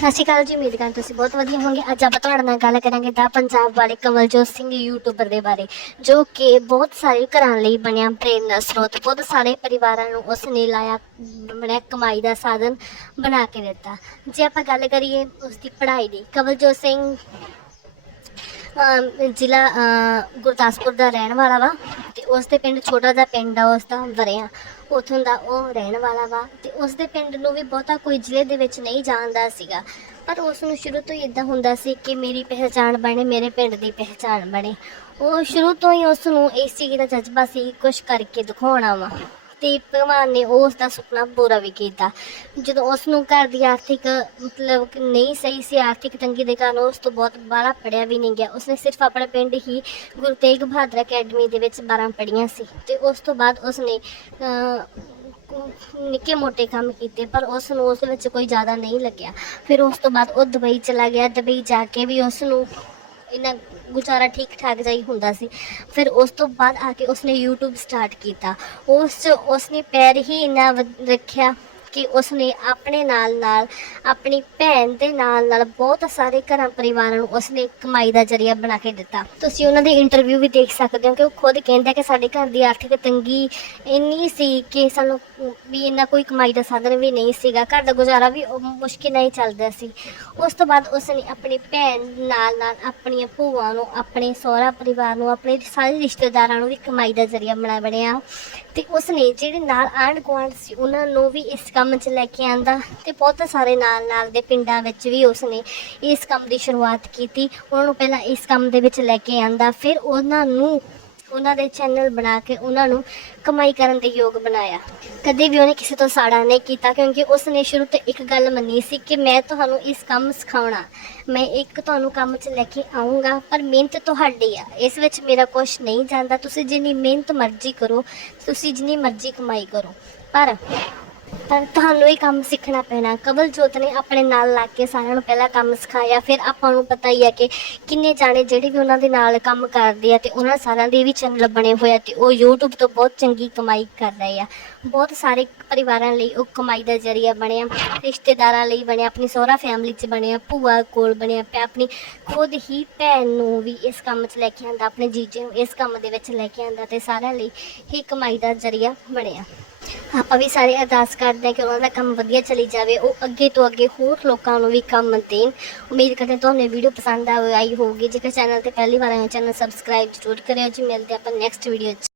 ਸਤਿ ਸ਼੍ਰੀ ਅਕਾਲ ਜੀ, ਉਮੀਦ ਕਰਾਂ ਤੁਸੀਂ ਬਹੁਤ ਵਧੀਆ ਹੋਵੋਗੇ। ਅੱਜ ਆਪਾਂ ਤੁਹਾਡੇ ਨਾਲ ਗੱਲ ਕਰਾਂਗੇ ਦਾ ਪੰਜਾਬ ਵਾਲੇ ਕਮਲਜੋਤ ਸਿੰਘ ਯੂਟਿਊਬਰ ਦੇ ਬਾਰੇ, ਜੋ ਕਿ ਬਹੁਤ ਸਾਰੇ ਘਰਾਂ ਲਈ ਬਣਿਆ ਪ੍ਰੇਰਨਾ ਸਰੋਤ, ਬਹੁਤ ਸਾਰੇ ਪਰਿਵਾਰਾਂ ਨੂੰ ਉਸ ਨੇ ਲਾਇਆ, ਬਣਿਆ ਕਮਾਈ ਦਾ ਸਾਧਨ ਬਣਾ ਕੇ ਦਿੱਤਾ। ਜੇ ਆਪਾਂ ਗੱਲ ਕਰੀਏ ਉਸ ਦੀ ਪੜ੍ਹਾਈ ਦੀ, ਕਮਲਜੋਤ ਸਿੰਘ ਜ਼ਿਲ੍ਹਾ ਗੁਰਦਾਸਪੁਰ ਦਾ ਰਹਿਣ ਵਾਲਾ ਵਾ ਤੇ ਉਸ ਦੇ ਪਿੰਡ ਛੋਟਾ ਜਿਹਾ ਪਿੰਡ ਆ, ਉਸ ਦਾ ਵਰਿਆ। ਉਥੋਂ ਦਾ ਉਹ ਰਹਿਣ ਵਾਲਾ ਵਾ ਤੇ ਉਸ ਦੇ ਪਿੰਡ ਨੂੰ ਵੀ ਬਹੁਤਾ ਕੋਈ ਜ਼ਿਲ੍ਹੇ ਦੇ ਵਿੱਚ ਨਹੀਂ ਜਾਣਦਾ ਸੀਗਾ। ਪਰ ਉਸ ਨੂੰ ਸ਼ੁਰੂ ਤੋਂ ਹੀ ਇਦਾਂ ਹੁੰਦਾ ਸੀ ਕਿ ਮੇਰੀ ਪਹਿਚਾਣ ਬਣੇ, ਮੇਰੇ ਪਿੰਡ ਦੀ ਪਹਿਚਾਣ ਬਣੇ। ਉਹ ਸ਼ੁਰੂ ਤੋਂ ਹੀ ਉਸ ਨੂੰ ਇਸ ਚੀਜ਼ ਦਾ ਜਜ਼ਬਾ ਸੀ ਕੁਝ ਕਰਕੇ ਦਿਖਾਉਣਾ ਵਾ। ਤੇ ਭਗਵਾਨ ਨੇ ਉਸ ਦਾ ਸੁਪਨਾ ਪੂਰਾ ਵੀ ਕੀਤਾ। ਜਦੋਂ ਉਸ ਨੂੰ ਘਰ ਦੀ ਆਰਥਿਕ, ਮਤਲਬ ਕਿ ਨਹੀਂ ਸਹੀ ਸੀ, ਆਰਥਿਕ ਤੰਗੀ ਦੇ ਕਾਰਨ ਉਸ ਤੋਂ ਬਹੁਤ ਬਾਹਲਾ ਪੜਿਆ ਵੀ ਨਹੀਂ ਗਿਆ। ਉਸਨੇ ਸਿਰਫ ਆਪਣੇ ਪਿੰਡ ਹੀ ਗੁਰੂ ਤੇਗ ਬਹਾਦਰ ਅਕੈਡਮੀ ਦੇ ਵਿੱਚ 12 ਪੜ੍ਹੀਆਂ ਸੀ ਤੇ ਉਸ ਤੋਂ ਬਾਅਦ ਉਸਨੇ ਨਿੱਕੇ ਮੋਟੇ ਕੰਮ ਕੀਤੇ, ਪਰ ਉਸ ਨੂੰ ਉਸ ਵਿੱਚ ਕੋਈ ਜ਼ਿਆਦਾ ਨਹੀਂ ਲੱਗਿਆ। ਫਿਰ ਉਸ ਤੋਂ ਬਾਅਦ ਉਹ ਦੁਬਈ ਚਲਾ ਗਿਆ। ਦੁਬਈ ਜਾ ਕੇ ਵੀ ਉਸ ਨੂੰ ਇਹਨਾਂ ਗੁਜ਼ਾਰਾ ਠੀਕ ਠਾਕ ਜਾਈ ਹੁੰਦਾ ਸੀ। ਫਿਰ ਉਸ ਤੋਂ ਬਾਅਦ ਆ ਕੇ ਉਸਨੇ YouTube ਸਟਾਰਟ ਕੀਤਾ। ਉਸ 'ਚ ਉਸਨੇ ਪੈਰ ਹੀ ਇੰਨਾ ਵਧ- ਰੱਖਿਆ। ਕਿ ਉਸਨੇ ਆਪਣੇ ਨਾਲ ਨਾਲ ਆਪਣੀ ਭੈਣ ਦੇ ਨਾਲ ਨਾਲ ਬਹੁਤ ਸਾਰੇ ਘਰਾਂ ਪਰਿਵਾਰਾਂ ਨੂੰ ਉਸਨੇ ਕਮਾਈ ਦਾ ਜ਼ਰੀਆ ਬਣਾ ਕੇ ਦਿੱਤਾ। ਤੁਸੀਂ ਉਹਨਾਂ ਦੇ ਇੰਟਰਵਿਊ ਵੀ ਦੇਖ ਸਕਦੇ ਹੋ ਕਿ ਉਹ ਖੁਦ ਕਹਿੰਦਾ ਕਿ ਸਾਡੇ ਘਰ ਦੀ ਆਰਥਿਕ ਤੰਗੀ ਇੰਨੀ ਸੀ ਕਿ ਸਾਨੂੰ ਵੀ ਇੰਨਾ ਕੋਈ ਕਮਾਈ ਦਾ ਸਾਧਨ ਵੀ ਨਹੀਂ ਸੀਗਾ। ਘਰ ਦਾ ਗੁਜ਼ਾਰਾ ਵੀ ਮੁਸ਼ਕਿਲ ਨਾਲ ਹੀ ਚੱਲਦਾ ਸੀ। ਉਸ ਤੋਂ ਬਾਅਦ ਉਸਨੇ ਆਪਣੀ ਭੈਣ ਨਾਲ ਨਾਲ ਆਪਣੀਆਂ ਭੂਆ ਨੂੰ, ਆਪਣੇ ਸਹੁਰਾ ਪਰਿਵਾਰ ਨੂੰ, ਆਪਣੇ ਸਾਰੇ ਰਿਸ਼ਤੇਦਾਰਾਂ ਨੂੰ ਵੀ ਕਮਾਈ ਦਾ ਜ਼ਰੀਆ ਬਣਾ ਬਣਿਆ। ਤੇ ਉਸਨੇ ਜਿਹੜੇ ਨਾਲ ਆਂਢ ਗੁਆਂਢ ਸੀ, ਉਹਨਾਂ ਨੂੰ ਵੀ ਇਸ ਕੰਮ 'ਚ ਲੈ ਕੇ ਆਂਦਾ ਤੇ ਬਹੁਤ ਸਾਰੇ ਨਾਲ ਨਾਲ ਦੇ ਪਿੰਡਾਂ ਵਿੱਚ ਵੀ ਉਸ ਨੇ ਇਸ ਕੰਮ ਦੀ ਸ਼ੁਰੂਆਤ ਕੀਤੀ। ਉਹਨਾਂ ਨੂੰ ਪਹਿਲਾਂ ਇਸ ਕੰਮ ਦੇ ਵਿੱਚ ਲੈ ਕੇ ਆਂਦਾ, ਫਿਰ ਉਹਨਾਂ ਨੂੰ ਉਹਨਾਂ ਦੇ ਚੈਨਲ ਬਣਾ ਕੇ ਉਹਨਾਂ ਨੂੰ ਕਮਾਈ ਕਰਨ ਦੇ ਯੋਗ ਬਣਾਇਆ। ਕਦੇ ਵੀ ਉਹਨੇ ਕਿਸੇ ਤੋਂ ਸਾੜਾ ਨਹੀਂ ਕੀਤਾ ਕਿਉਂਕਿ ਉਸ ਨੇ ਸ਼ੁਰੂ ਤੋਂ ਇੱਕ ਗੱਲ ਮੰਨੀ ਸੀ ਕਿ ਮੈਂ ਤੁਹਾਨੂੰ ਇਸ ਕੰਮ ਸਿਖਾਉਣਾ। ਮੈਂ ਇੱਕ ਤੁਹਾਨੂੰ ਕੰਮ 'ਚ ਲੈ ਕੇ ਆਉਂਗਾ ਪਰ ਮਿਹਨਤ ਤੁਹਾਡੀ ਆ। ਇਸ ਵਿੱਚ ਮੇਰਾ ਕੁਝ ਨਹੀਂ ਜਾਂਦਾ। ਤੁਸੀਂ ਜਿੰਨੀ ਮਿਹਨਤ ਮਰਜ਼ੀ ਕਰੋ, ਤੁਸੀਂ ਜਿੰਨੀ ਮਰਜ਼ੀ ਕਮਾਈ ਕਰੋ। ਪਰ ਪਰ ਤੁਹਾਨੂੰ ਇਹ ਕੰਮ ਸਿੱਖਣਾ ਪੈਣਾ। ਕਬਲਜੋਤ ਨੇ ਆਪਣੇ ਨਾਲ ਲੱਗ ਕੇ ਸਾਰਿਆਂ ਨੂੰ ਪਹਿਲਾਂ ਕੰਮ ਸਿਖਾਇਆ, ਫਿਰ ਆਪਾਂ ਨੂੰ ਪਤਾ ਹੀ ਹੈ ਕਿ ਕਿੰਨੇ ਜਾਣੇ ਜਿਹੜੇ ਵੀ ਉਹਨਾਂ ਦੇ ਨਾਲ ਕੰਮ ਕਰਦੇ ਆ ਤੇ ਉਹਨਾਂ ਸਾਰਿਆਂ ਦੇ ਵੀ ਚੈਨਲ ਬਣੇ ਹੋਏ ਆ ਤੇ ਉਹ YouTube ਤੋਂ ਬਹੁਤ ਚੰਗੀ ਕਮਾਈ ਕਰ ਰਹੇ ਆ। ਬਹੁਤ ਸਾਰੇ ਪਰਿਵਾਰਾਂ ਲਈ ਉਹ ਕਮਾਈ ਦਾ ਜ਼ਰੀਆ ਬਣਿਆ, ਰਿਸ਼ਤੇਦਾਰਾਂ ਲਈ ਬਣਿਆ, ਆਪਣੀ ਸਹੁਰਾ ਫੈਮਿਲੀ 'ਚ ਬਣਿਆ, ਭੂਆ ਕੋਲ ਬਣਿਆ, ਪਿਆ ਆਪਣੀ ਖੁਦ ਹੀ ਭੈਣ ਨੂੰ ਵੀ ਇਸ ਕੰਮ 'ਚ ਲੈ ਕੇ ਆਂਦਾ, ਆਪਣੇ ਜੀਜੇ ਨੂੰ ਇਸ ਕੰਮ ਦੇ ਵਿੱਚ ਲੈ ਕੇ ਆਂਦਾ ਤੇ ਸਾਰਿਆਂ ਲਈ ਹੀ ਕਮਾਈ ਦਾ ਜ਼ਰੀਆ ਬਣਿਆ। ਆਪਾਂ ਵੀ ਸਾਰੇ ਅਰਦਾਸ ਕਰਦੇ ਹਾਂ ਕਿ ਉਹਨਾਂ ਦਾ ਕੰਮ ਵਧੀਆ ਚੱਲੀ ਜਾਵੇ, ਉਹ ਅੱਗੇ ਤੋਂ ਅੱਗੇ ਹੋਰ ਲੋਕਾਂ ਨੂੰ ਵੀ ਕੰਮ ਦੇਣ। ਉਮੀਦ ਕਰਦੇ ਹਾਂ ਤੁਹਾਨੂੰ ਇਹ ਵੀਡੀਓ ਪਸੰਦ ਆਈ ਹੋਊਗੀ। ਜੇਕਰ ਚੈਨਲ ਤੇ ਪਹਿਲੀ ਵਾਰ ਆਏ ਹੋ, ਚੈਨਲ ਸਬਸਕ੍ਰਾਈਬ ਜ਼ਰੂਰ ਕਰਿਓ ਜੀ। ਮਿਲਦੇ ਆਪਾਂ ਨੈਕਸਟ ਵੀਡੀਓ 'ਚ।